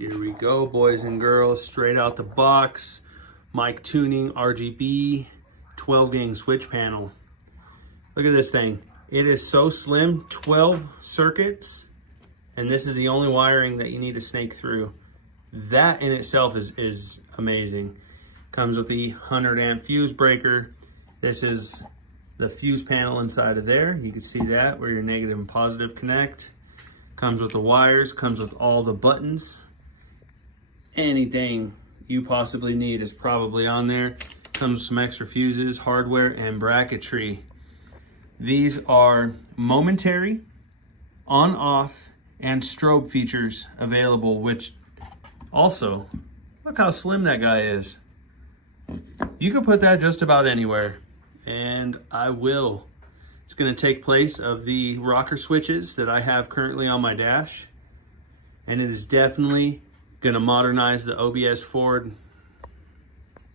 Here we go, boys and girls, straight out the box. MICTUNING RGB 12 gang switch panel. Look at this thing. It is so slim, 12 circuits, and this is the only wiring that you need to snake through. That in itself is amazing. Comes with the 100 amp fuse breaker. This is the fuse panel inside of there. You can see that where your negative and positive connect. Comes with the wires, comes with all the buttons. Anything you possibly need is probably on there. Comes with some extra fuses, hardware, and bracketry. These are momentary, on, off, and strobe features available, which also, look how slim that guy is. You can put that just about anywhere, and I will. It's gonna take place of the rocker switches that I have currently on my dash, and it is definitely gonna modernize the OBS Ford